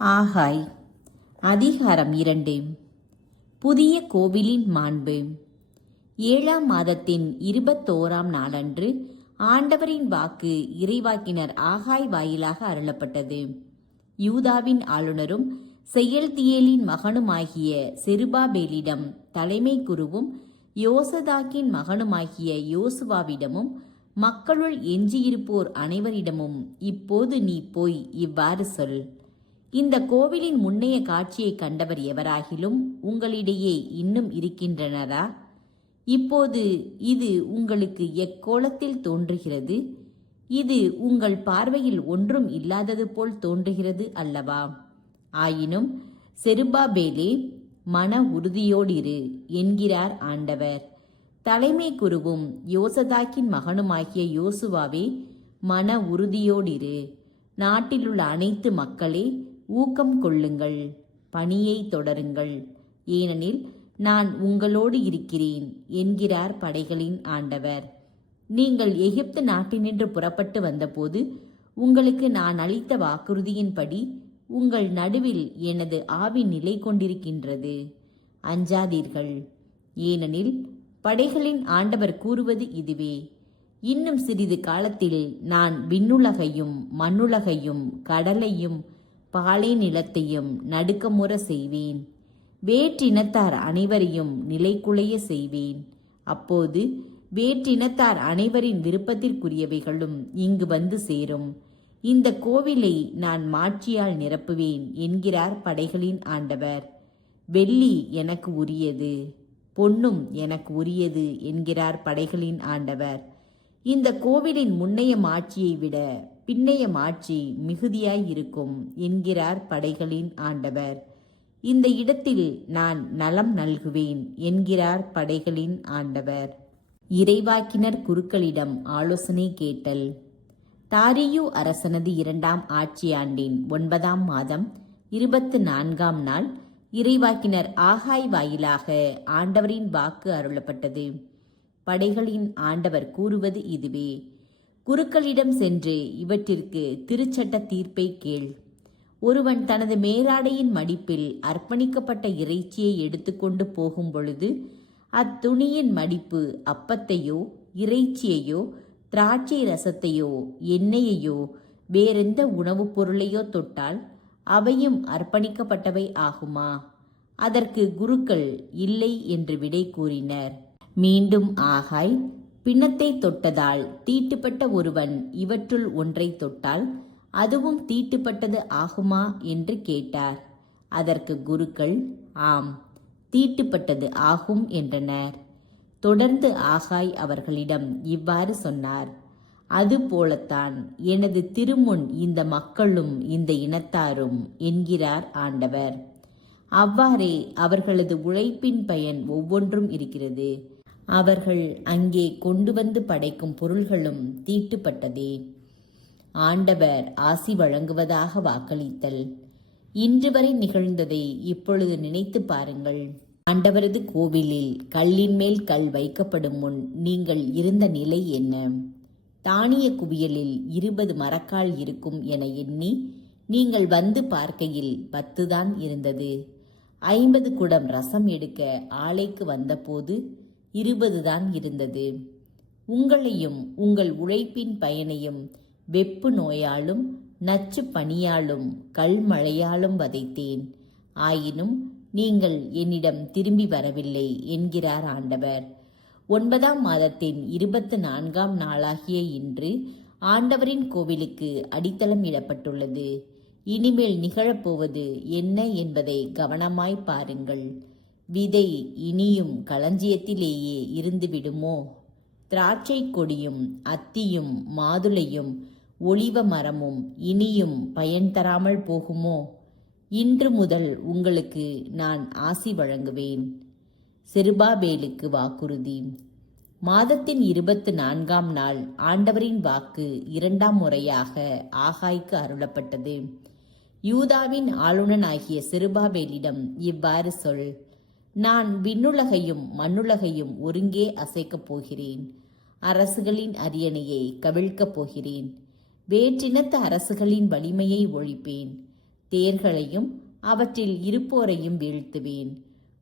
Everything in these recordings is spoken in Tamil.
ஆகாய் அதிகாரம் 2. புதிய கோவிலின் மாண்பு. 7ஆம் மாதத்தின் 21ஆம் நாளன்று ஆண்டவரின் வாக்கு இறைவாக்கினர் ஆகாய் வாயிலாக அருளப்பட்டது. யூதாவின் ஆளுநரும் செயல்தியேலின் மகனுமாகிய செருபாபேலிடம் தலைமை குருவும் யோசதாக்கின் மகனுமாகிய யோசுவாவிடமும் மக்களுள் எஞ்சியிருப்போர் அனைவரிடமும் இப்போது நீ போய் இவ்வாறு சொல். இந்த கோவிலின் முன்னைய காட்சியை கண்டவர் எவராகிலும் உங்களிடையே இன்னும் இருக்கின்றனரா? இப்போது இது உங்களுக்கு எக்கோலத்தில் தோன்றுகிறது? இது உங்கள் பார்வையில் ஒன்றும் இல்லாதது போல் தோன்றுகிறது அல்லவா? ஆயினும் செருபாபேலே, மன உறுதியோடிரு என்கிறார் ஆண்டவர். தலைமை குருவும் யோசதாக்கின் மகனுமாகிய யோசுவாவே, மன உறுதியோடிரு. நாட்டிலுள்ள அனைத்து மக்களே, ஊக்கம் கொள்ளுங்கள், பணியை தொடருங்கள், ஏனெனில் நான் உங்களோடு இருக்கிறேன் என்கிறார் படைகளின் ஆண்டவர். நீங்கள் எகிப்து நாட்டினின்று புறப்பட்டு வந்தபோது உங்களுக்கு நான் அளித்த வாக்குறுதியின்படி உங்கள் நடுவில் எனது ஆவி நிலை கொண்டிருக்கின்றது. அஞ்சாதீர்கள், ஏனெனில் படைகளின் ஆண்டவர் கூறுவது இதுவே: இன்னும் சிறிது காலத்தில் நான் விண்ணுலகையும் மண்ணுலகையும் கடலையும் பாலை நிலத்தையும் நடுக்கமுற செய்வேன். வேற்றினத்தார் அனைவரையும் நிலைகுலைய செய்வேன். அப்போது வேற்றினத்தார் அனைவரின் விருப்பத்திற்குரியவைகளும் இங்கு வந்து சேரும். இந்த கோவிலை நான் மாட்சியால் நிரப்புவேன் என்கிறார் படைகளின் ஆண்டவர். வெள்ளி எனக்கு உரியது, பொன்னும் எனக்கு உரியது என்கிறார் படைகளின் ஆண்டவர். இந்த கோவிலின் முன்னைய மாட்சியை விட பின்னைய மாட்சி மிகுதியாய் இருக்கும் என்கிறார் படைகளின் ஆண்டவர். இந்த இடத்தில் நான் நலம் நல்குவேன் என்கிறார் படைகளின் ஆண்டவர். இறைவாக்கினர் குருக்களிடம் ஆலோசனை கேட்டல். தாரியு அரசனது 2ஆம் ஆட்சி ஆண்டின் 9ஆம் மாதம் 24ஆம் நாள் இறைவாக்கினர் ஆகாய் வாயிலாக ஆண்டவரின் வாக்கு அருளப்பட்டது. படைகளின் ஆண்டவர் கூறுவது இதுவே: குருக்களிடம் சென்று இவற்றிற்கு திருச்சட்ட தீர்ப்பை கேள். ஒருவன் தனது மேலாடையின் மடிப்பில் அர்ப்பணிக்கப்பட்ட இறைச்சியை எடுத்துக்கொண்டு போகும் பொழுது அத்துணியின் மடிப்பு அப்பத்தையோ இறைச்சியையோ திராட்சை ரசத்தையோ எண்ணெயையோ வேறெந்த உணவுப் பொருளையோ தொட்டால் அவையும் அர்ப்பணிக்கப்பட்டவை ஆகுமா? அதற்கு குருக்கள் இல்லை என்று விடை கூறினர். மீண்டும் ஆகாய், பிணத்தை தொட்டதால் தீட்டுப்பட்ட ஒருவன் இவற்றுள் ஒன்றை தொட்டால் அதுவும் தீட்டுப்பட்டது ஆகுமா என்று கேட்டார். அதற்கு குருக்கள் ஆம், தீட்டுப்பட்டது ஆகும் என்றனர். தொடர்ந்து ஆகாய் அவர்களிடம் இவ்வாறு சொன்னார்: அதுபோலத்தான் எனது திருமுன் இந்த மக்களும் இந்த இனத்தாரும் என்கிறார் ஆண்டவர். அவ்வாறே அவர்களது உழைப்பின் பயன் ஒவ்வொன்றும் இருக்கிறது. அவர்கள் அங்கே கொண்டு வந்து படைக்கும் பொருள்களும் தீட்டுப்பட்டதே. ஆண்டவர் ஆசி வழங்குவதாக வாக்களித்தல். இன்று வரை நிகழ்ந்ததை இப்பொழுது நினைத்து பாருங்கள். ஆண்டவரது கோவிலில் கல்லின் மேல் கல் வைக்கப்படும் முன் நீங்கள் இருந்த நிலை என்ன? தானிய குவியலில் 20 மரக்கால் இருக்கும் என எண்ணி நீங்கள் வந்து பார்க்கையில் 10 தான் இருந்தது. 50 குடம் ரசம் எடுக்க ஆலைக்கு வந்தபோது 20 தான் இருந்தது. உங்களையும் உங்கள் உழைப்பின் பயனையும் வெப்பு நோயாலும் நச்சு பனியாலும் கல்மழையாலும் வதைத்தேன். ஆயினும் நீங்கள் என்னிடம் திரும்பி வரவில்லை என்கிறார் ஆண்டவர். 9ஆம் மாதத்தின் 24ஆம் நாளாகிய இன்று ஆண்டவரின் கோவிலுக்கு அடித்தளம் இடப்பட்டுள்ளது. இனிமேல் நிகழப்போவது என்ன என்பதை கவனமாய் பாருங்கள். விதை இனியும் களஞ்சியத்திலேயே இருந்துவிடுமோ? திராட்சை கொடியும் அத்தியும் மாதுளையும் ஒலிவ மரமும் இனியும் பயன் தராமல் போகுமோ? இன்று முதல் உங்களுக்கு நான் ஆசி வழங்குவேன். செருபாபேலுக்கு வாக்குறுதி. மாதத்தின் 24ஆம் நாள் ஆண்டவரின் வாக்கு 2ஆம் முறையாக ஆகாய்க்கு அருளப்பட்டது. யூதாவின் ஆளுநனாகிய செருபாபேலிடம் இவ்வாறு சொல்: நான் விண்ணுலகையும் மண்ணுலகையும் ஒருங்கே அசைக்கப் போகிறேன். அரசுகளின் அரியணையை கவிழ்க்கப் போகிறேன். வேற்றினத்து அரசுகளின் வலிமையை ஒழிப்பேன். தேர்களையும் அவற்றில் இருப்போரையும் வீழ்த்துவேன்.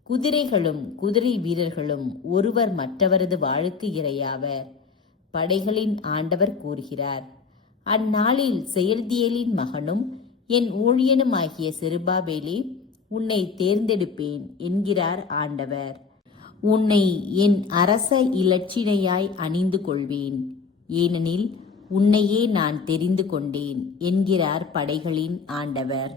குதிரைகளும் குதிரை வீரர்களும் ஒருவர் மற்றவரது வாளுக்கு இரையாவர். படைகளின் ஆண்டவர் கூறுகிறார். அந்நாளில் செயல்தியேலின் மகனும் என் ஊழியனுமாகிய செருபாபேலே, உன்னை தேர்ந்தெடுப்பேன் என்கிறார் ஆண்டவர். உன்னை என் அரச இலச்சினையாய் அணிந்து கொள்வேன், ஏனெனில் உன்னையே நான் தெரிந்து கொண்டேன் என்கிறார் படைகளின் ஆண்டவர்.